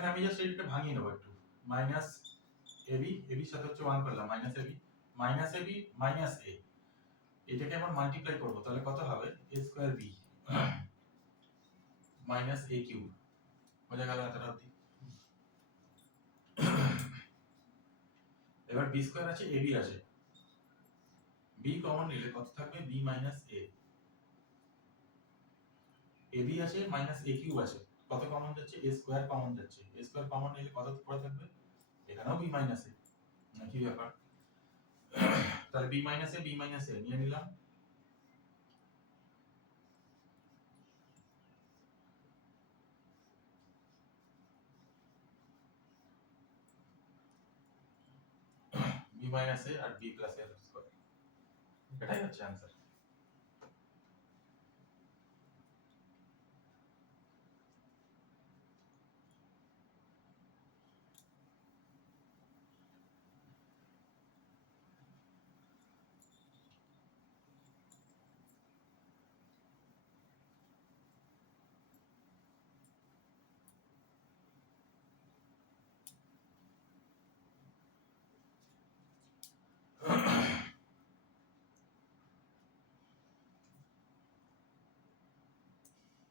এখানে আমি জাস্ট এটা ভাঙিয়ে নেব একটু মাইনাস এবি এবি সাথে হচ্ছে 1 করলাম মাইনাস এবি মাইনাস এ এটাকে আবার মাল্টিপ্লাই করব তাহলে কত হবে a square B minus a cube বোঝা গেল এতটা অবধি এবার বি স্কয়ার আছে এবি আছে বি কমন নিলে কত থাকবে বি মাইনাস এ এবি আছে মাইনাস এ কিউব আছে কত কমন যাচ্ছে এ স্কয়ার কমন যাচ্ছে এ স্কয়ার কমন নিলে কত পড়ে থাকবে এখানেও বি মাইনাস এ নাকি ব্যাপার তাহলে বি মাইনাস এ নিয়ে নিলাম বি মাইনাস এ আর বি প্লাস এ স্কয়ার এটাই হচ্ছে आंसर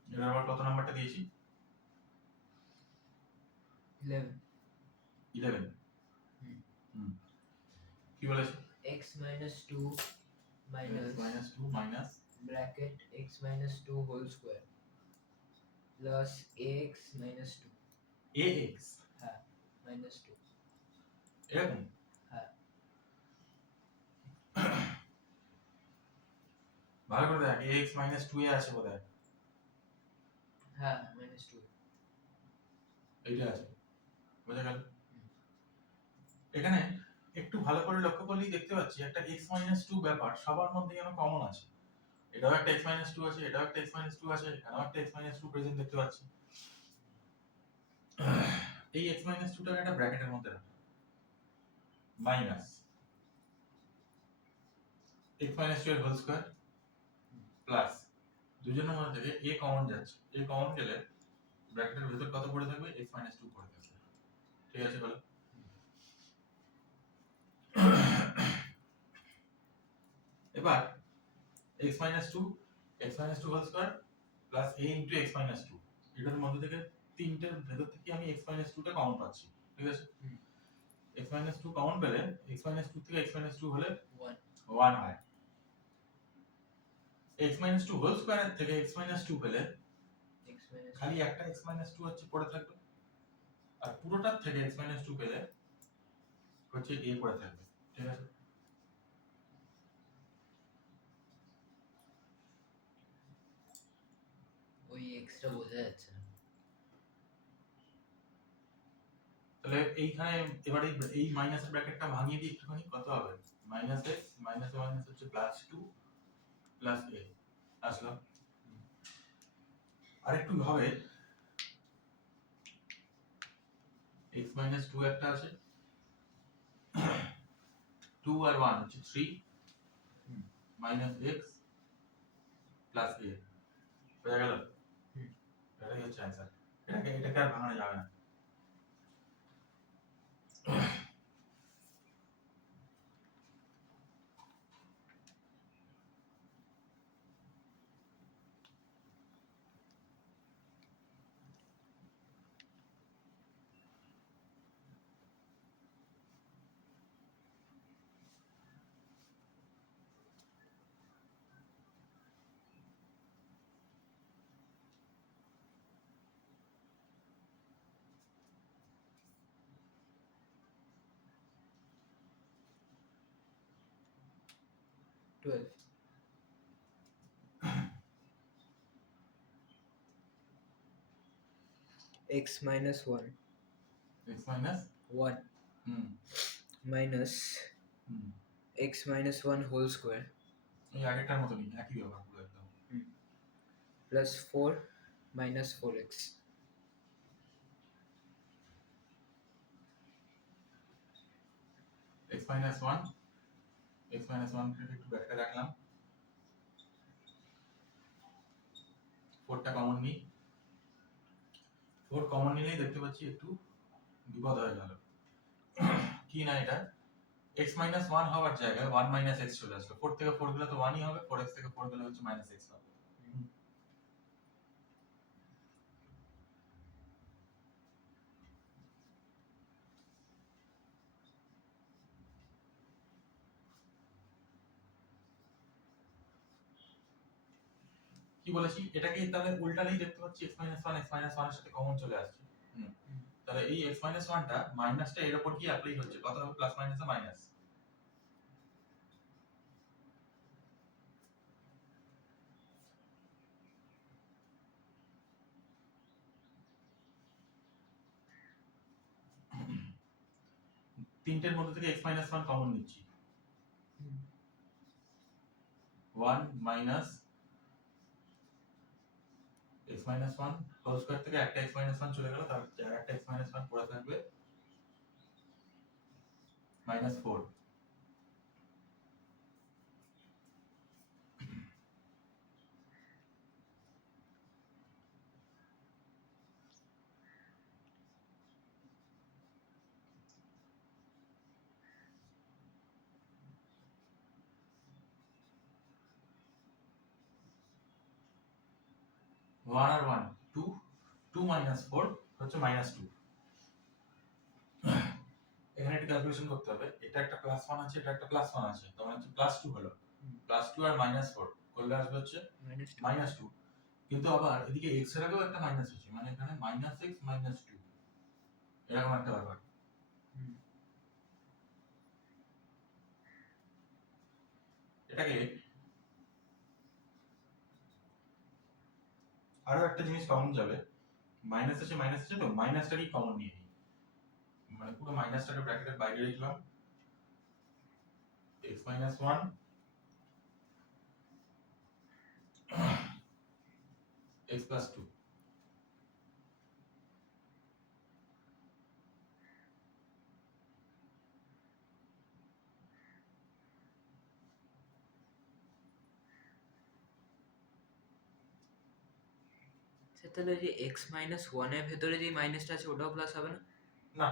এবার আবার কত নাম্বারটা দিয়েছি 11 11 হুম কি বলেছে x minus 2 minus minus 2 minus bracket x minus 2 whole square plus ax minus 2 ax হ্যাঁ minus 2 এরকম হ্যাঁ ভালো করে দেখ ax minus 2 এ আছে বোধহয় হ্যাঁ minus 2 এইটা আছে বোঝা গেল এখানে একটু ভালো করে লক্ষ্য করলেই দেখতে পাচ্ছি একটা x minus 2 ব্যাপার সবার মধ্যে যেন কমন আছে এটাও একটা x minus 2 আছে এটাও একটা x minus 2 আছে এখানেও একটা x minus 2 প্রেজেন্ট দেখতে পাচ্ছি এই x minus 2 টাকে একটা ব্র্যাকেটের মধ্যে রাখ মাইনাস x minus 2 এর হোল স্কয়ার প্লাস দুজনের মধ্যে থেকে a কমন যাচ্ছে a কমন গেলে ব্র্যাকেটের ভিতর কত পড়ে থাকবে x minus 2 পড়ে থাকবে ঠিক আছে বলো এবার x minus 2 whole square plus a into x minus 2 এটার মধ্যে থেকে তিনটের ভেতর থেকে আমি x minus 2 টা কমন পাচ্ছি ঠিক আছে x minus 2 কমন পেলে x minus 2 থেকে x minus 2 হলে 1 হয় x minus 2 হোল স্কয়ার থেকে x minus 2 পেলে x minus খালি একটা x minus 2 হচ্ছে পড়ে থাকবে আর পুরোটার থেকে x minus 2 পেলে হচ্ছে a পড়ে থাকবে ঠিক আছে ওই এক্সট্রা বোঝা যাচ্ছে না তাহলে এইখানে এবারে এই মাইনাস ব্র্যাকেটটা ভাঙিয়ে দিই একটুখানি কত হবে মাইনাস x মাইনাস মাইনাস হচ্ছে প্লাস 2 প্লাস a আসলো আরেকটু হবে x minus 2 একটা আছে 2 আর 1 হচ্ছে 3 minus x plus a বোঝা গেল এটাই হচ্ছে आंसर এটাকে আর ভাঙানো যাবে না twelve x minus 1 x minus 1 minus x minus 1 whole square এই আগেরটার মতই একই ব্যাপার পুরো একদম plus 4 minus 4x x minus 1 কে একটু ব্র্যাকেটে রাখলাম 4 টা কমন নিই 4 কমন নিলেই দেখতে পাচ্ছি একটু বিপদ হয়ে গেল। কি না এটা x minus 1 হওয়ার জায়গায় 1 minus x চলে আসলো। 4 থেকে 4 গেলে তো 1 ই হবে, 4x থেকে 4 গেলে হচ্ছে minus x হবে। কি বলেছি এটাকে তাহলে উল্টালেই দেখতে পাচ্ছি x minus 1 এর সাথে কমন চলে আসছে। তাহলে এই x minus 1 টা মাইনাসটা এর উপর কি অ্যাপ্লাই হচ্ছে, কত হবে প্লাস মাইনাসে মাইনাস। তিনটের মধ্যে থেকে x minus 1 কমন নিচ্ছি। 1 minus x minus 1 whole square থেকে একটা x minus 1 চলে গেল, তার একটা x minus 1 পড়ে থাকবে -4। ওয়ান আর ওয়ান 2, 2 minus 4 হচ্ছে -2। এখানে একটা ক্যালকুলেশন করতে হবে, এটা একটা +1 আছে, এটা একটা +1 আছে, তো মানে হচ্ছে +2 হলো। +2 আর -4 করলে আসবে হচ্ছে -2। কিন্তু আবার এদিকে x এর আগেও একটা মাইনাস আছে, মানে এখানে -x -2 এরকম একটা ব্যাপার। এটাকে আরো একটা জিনিস কমন যাবে, মাইনাস আছে তো মাইনাসটাকেই কমন নিয়ে নিই, মানে পুরো মাইনাসটাকে ব্র্যাকেটের বাইরে লিখলাম, x minus 1 x plus 2। তাহলে যে x minus 1 এর ভেতরে যে মাইনাসটা আছে ওটাও প্লাস হবে না? না,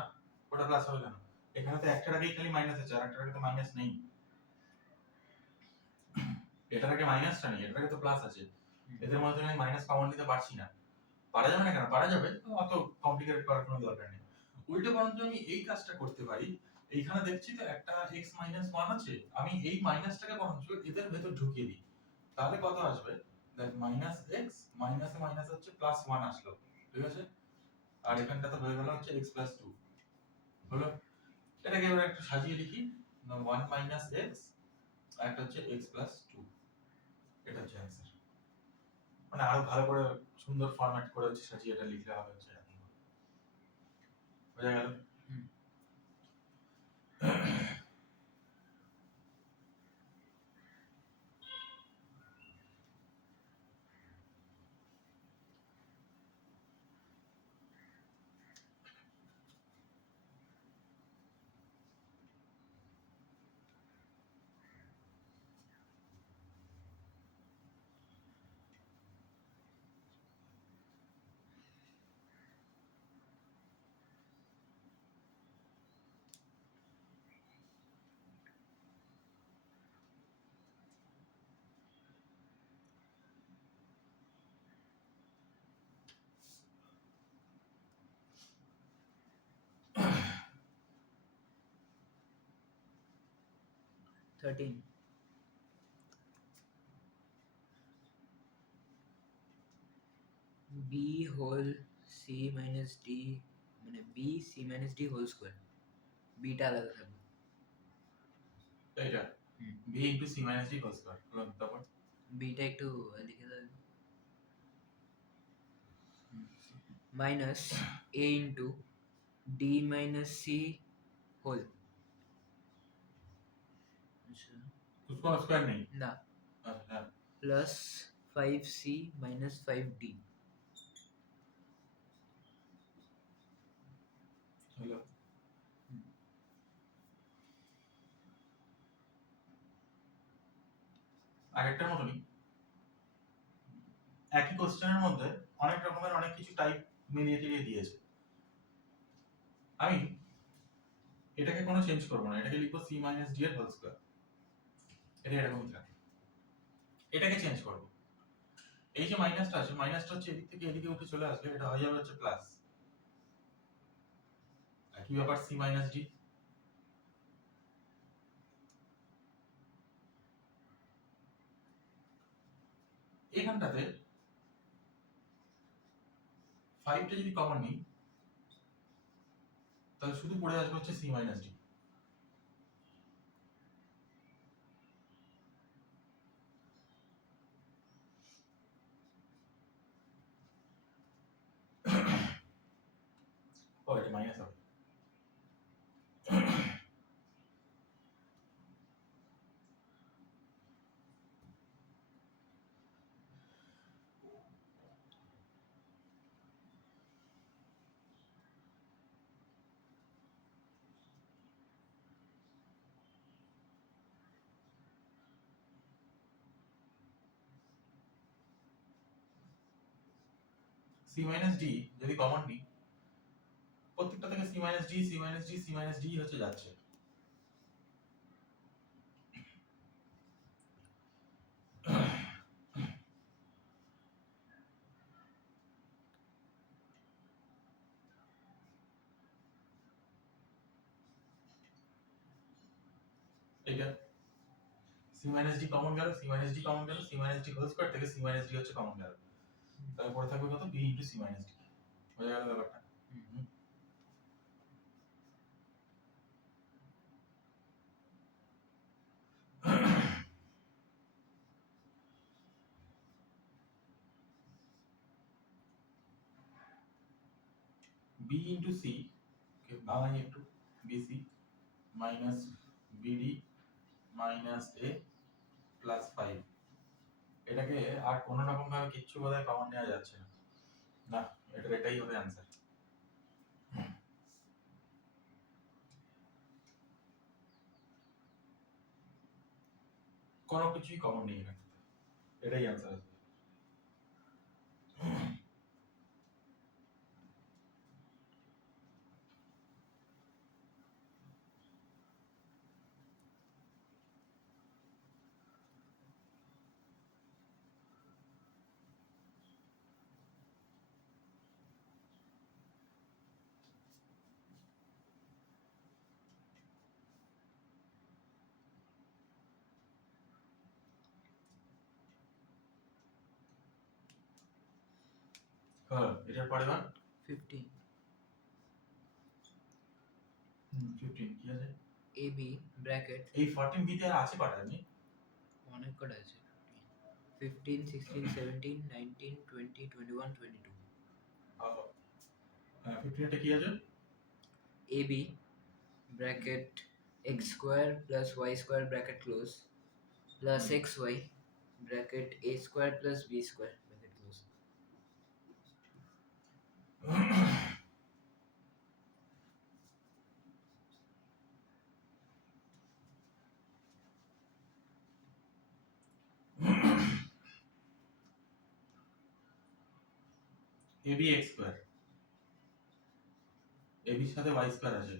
ওটা প্লাস হবে কেন? এখানে তো একটার আগেই খালি মাইনাস আছে, আর একটার আগে তো মাইনাস নেই। এটার আগে মাইনাসটা নেই, এটার আগে তো প্লাস আছে। এদের মধ্যে আমি মাইনাস কমন নিতে পারছি না। পারা যাবে না কেন? পারা যাবে, অত কমপ্লিকেটেড করার কোনো দরকার নেই। উল্টো বরঞ্চ আমি এই কাজটা করতে পারি, এইখানে দেখছি তো একটা x minus 1 আছে, আমি এই মাইনাসটাকে বরঞ্চ এদের ভেতর ঢুকিয়ে দিই, তাহলে কত আসবে দেখ, মাইনাস x মাইনাসে মাইনাস হচ্ছে +1 আসলো, ঠিক আছে, আর এখানটা তো হয়ে গেল হচ্ছে x plus 2 হলো। এটাকে এবার একটু সাজিয়ে লিখি, 1 minus x আর একটা হচ্ছে x plus 2, এটা হচ্ছে অ্যান্সার। মানে আরো ভালো করে সুন্দর ফরম্যাট করে হচ্ছে সাজিয়ে এটা লিখলে হবে হচ্ছে এরকম। বোঝা গেল? 13 b whole c minus d মানে b c minus d whole square, bটা আলাদা থাকবে। এইটা b into c minus d whole square বলুন, তারপর bটা একটু লিখে দাও, minus a into d minus c whole, उसको स्क्वायर नहीं না, अच्छा প্লাস 5c minus 5d। হলো। আগেরটার মতনই একই কোশ্চেনের মধ্যে অনেক রকমের অনেক কিছু টাইপ মিলিয়ে টিলিয়ে দিয়েছে। আমি এটাকে কোনো চেঞ্জ করবো না, এটাকে লিখবো c মাইনাস d এর হোল স্কয়ার। এটা এরকমই থাকে। এটাকে চেঞ্জ করব, এই যে মাইনাসটা আছে, মাইনাসটা হচ্ছে এদিক থেকে এদিকে উঠে চলে আসবে, এটা হয়ে যাবে হচ্ছে প্লাস। একই ব্যাপার c মাইনাস d। এখানটাতে 5 টা যদি কমন নিই তাহলে শুধু পড়ে আসবে হচ্ছে c মাইনাস d। ও এটা মাইনাস হবে। c মাইনাস d যদি কমন নিই, প্রত্যেকটা থেকে c minus d c minus d c minus d হচ্ছে যাচ্ছে। এটা c মাইনাস d কমন গেল, c মাইনাস d কমন গেল, c মাইনাস d হোল স্কয়ার থেকে c মাইনাস d হচ্ছে কমন গেল, তাহলে পড়ে থাকবে কত b into c minus d। হয়ে গেল ব্যাপারটা। b ইনটু c কে ভাঙাই একটু, bc minus bd minus a plus 5। এটাকে আর কোনো রকম ভাবে কিচ্ছু বোধহয় কমন নেওয়া যাচ্ছে না। না, এটাই হবে অ্যান্সার। কোনো কিছুই কমন নেই এখানে, এটাই অ্যান্সার আছে। হ্যাঁ, এটার পরে বার 15 15 কি আছে? AB ব্র্যাকেট এই 14 b তে আর আছে কটা জানি? অনেক কটা আছে। 15 16 17 19 20 21 22 হ্যাঁ, 15 টা কি আছে? AB bracket x square plus y square bracket close plus xy bracket a square plus b square bracket close. ab x square, ab এর সাথে y স্কয়ার আছে,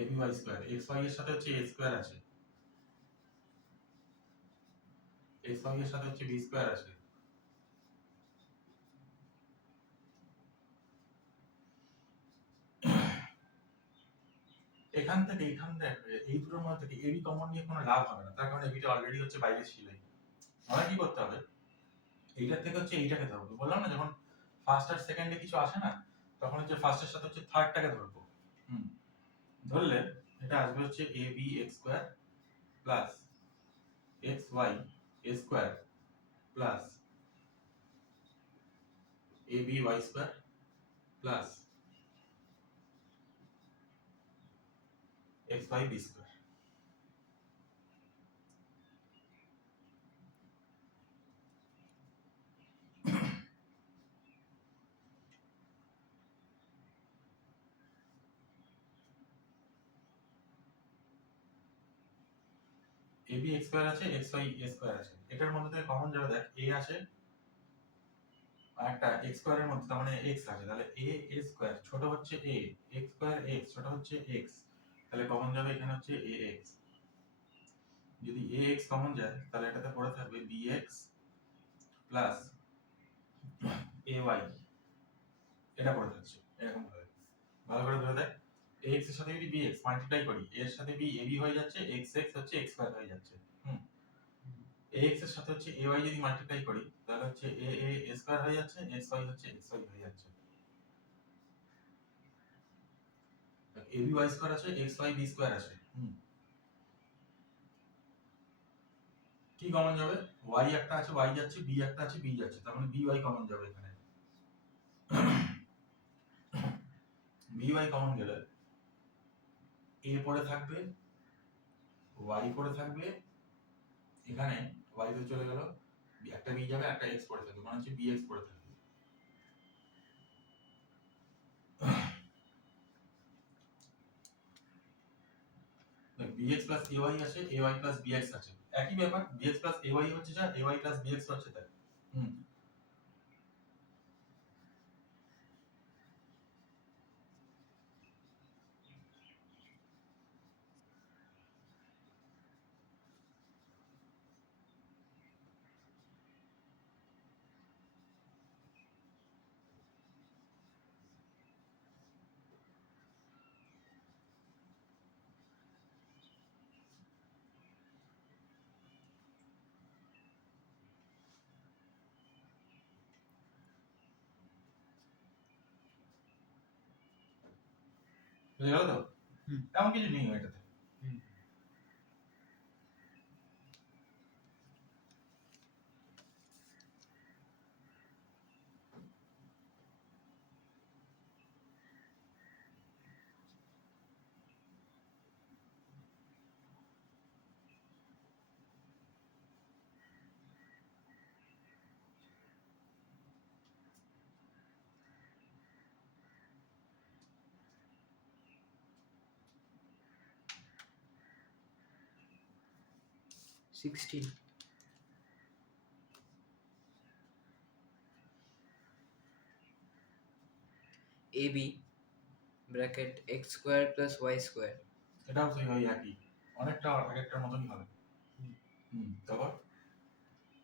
ab y স্কয়ার, xy এর সাথে হচ্ছে a স্কয়ার আছে, xy এর সাথে হচ্ছে b স্কয়ার আছে। এখান থেকে এই দুটোর মধ্যে থেকে এবি কমন নিয়ে কোনো লাভ হবে না, তার কারণ এবিটা অলরেডি হচ্ছে বাইরে ছিলই। আমরা কি করতে হবে, এইটার থেকে হচ্ছে এইটাকে ধরবো। বললাম না যখন ফার্স্ট আর সেকেন্ডে কিছু আসে না, তখন হচ্ছে ফার্স্টের সাথে হচ্ছে থার্ডটাকে ধরবো। ধরলে এটা আসবে হচ্ছে A B X square plus X Y A square plus A B Y square plus X Y B square. A B X square আছে, এক্স ওয়াই এ স্কোয়ার আছে, এটার মধ্যে থেকে কমন যাবে, দেখ এ আছে আর একটা x স্কয়ারের মধ্যে তার মানে x আছে, তাহলে a স্কয়ার ছোট হচ্ছে a, x স্কয়ার x ছোট হচ্ছে x, তাহলে কমন যাবে এখানে হচ্ছে ax। যদি ax কমন যায় তাহলে এটাতে পড়ে থাকবে bx প্লাস ay, এটা পড়ে থাকছে এরকম ভাবে। ভালো করে ধরে দেখ, ax এর সাথে যদি bx মাল্টিপ্লাই করি, এর সাথে b ab হয়ে যাচ্ছে, x x হচ্ছে x স্কয়ার হয়ে যাচ্ছে। ax এর সাথে হচ্ছে ay যদি মাল্টিপ্লাই করি তাহলে হচ্ছে a স্কয়ার হয়ে যাচ্ছে, xy হচ্ছে xy হয়ে যাচ্ছে। ab y স্কয়ার আছে, xy b স্কয়ার আছে। কি কমন যাবে? y একটা আছে, y যাচ্ছে, b একটা আছে, b যাচ্ছে, তার মানে by কমন যাবে এখানে। by কমন গেলে a পড়ে থাকবে, y পড়ে থাকবে, এখানে y তো চলে গেল, একটা b যাবে, একটা x পড়ে থাকবে, মানে হচ্ছে bx পড়ে থাকবে। bx প্লাস ay আছে, ay প্লাস bx আছে, একই ব্যাপার, bx প্লাস ay হচ্ছে যা, ay প্লাস bx হচ্ছে তাই। বুঝে গেল তো? এমন কিছু নেই এটাতে। AB bracket x square plus y square এটাও সেই ওই একই, অনেকটা আগেরটার মতনই হবে। তারপর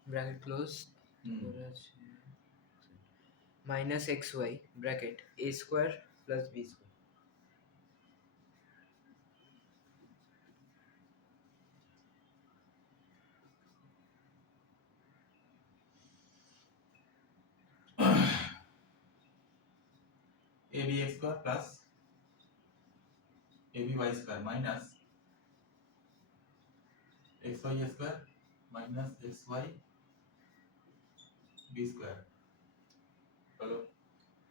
bracket close minus xy bracket a square plus b square ab x square plus ab y square minus xy square minus xy b square. হলো।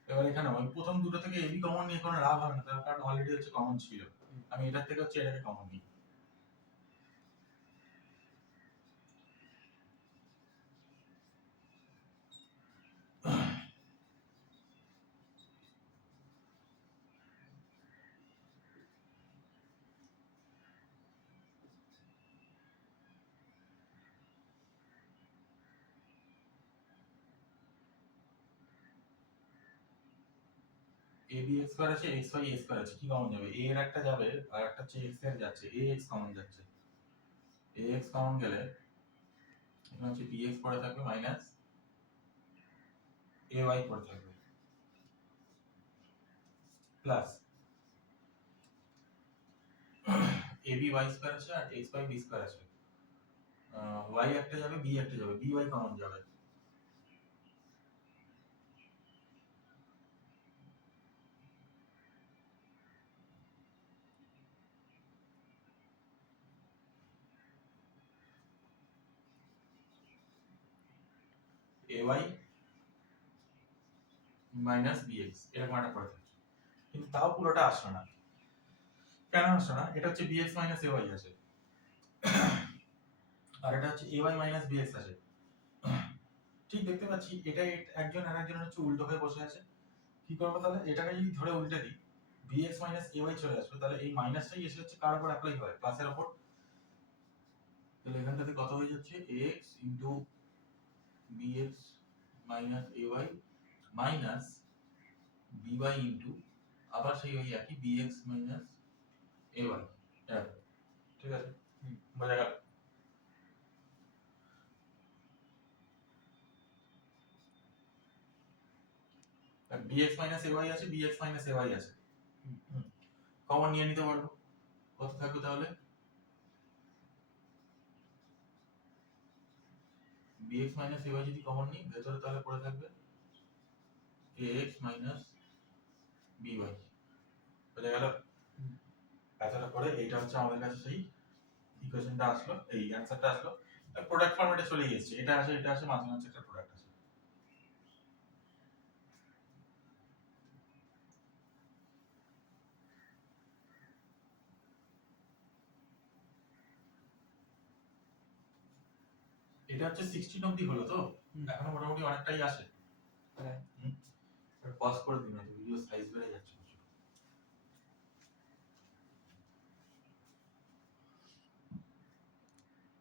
এবার এখানে ওই প্রথম দুটো থেকে ab কমন নিয়ে কোনো লাভ হবে না, তার কারণ অলরেডি হচ্ছে কমন ছিল। আমি এটার থেকে হচ্ছে এটাকে কমন নিই। ab x স্কয়ার আছে, xy a স্কয়ার আছে, কি কমন যাবে? a এর একটা যাবে আর একটা হচ্ছে x এর যাচ্ছে, ax কমন যাচ্ছে। ax কমন গেলে এখানে হচ্ছে bx পড়ে থাকবে মাইনাস ay পড়ে থাকবে প্লাস ab y স্কয়ার আছে আর xy b স্কয়ার আছে। y একটা যাবে, b একটা যাবে, by কমন যাবে। ay মাইনাস bx এরকম একটা পড়ে থাকছে, কিন্তু তাও পুরোটা আসলো না। কেন আসলো না? এটা হচ্ছে bx মাইনাস ay আছে, আর এটা হচ্ছে ay মাইনাস bx আছে। ঠিক দেখতে পাচ্ছি এটা একজন আর একজন হচ্ছে উল্টো হয়ে বসে আছে। কি করবো তাহলে? এটাকে যদি ধরে উল্টে দিই, bx মাইনাস ay চলে আসবে, তাহলে এই মাইনাসটাই এসে হচ্ছে কার উপর অ্যাপ্লাই হয়? প্লাসের উপর। তাহলে এখান থেকে কত হয়ে যাচ্ছে? ax into bx minus ay minus by into আবার সেই ওই একই bx মাইনাস ay ঠিক আছে বোঝা গেল bx মাইনাস ay আছে bx মাইনাস ay আছে কমন নিয়ে নিতে পারবো কত থাকবে তাহলে bx মাইনাস ay যদি কমন নিই ভেতরে তাহলে পড়ে থাকবে ax মাইনাস by বোঝা গেল এতটা করে এইটা হচ্ছে আমাদের কাছে সেই ইকুয়েশনটা আসলো এই অ্যানসারটা আসলো প্রোডাক্ট ফরম্যাটে চলে গিয়েছে এটা আসে মাঝে মাঝে একটা প্রোডাক্ট আসে এটা হচ্ছে 16 অবধি হলো তো এখনো মোটামুটি অনেকটাই আসে হ্যাঁ পজ করে দিন ভিডিও সাইজ বেড়ে যাচ্ছে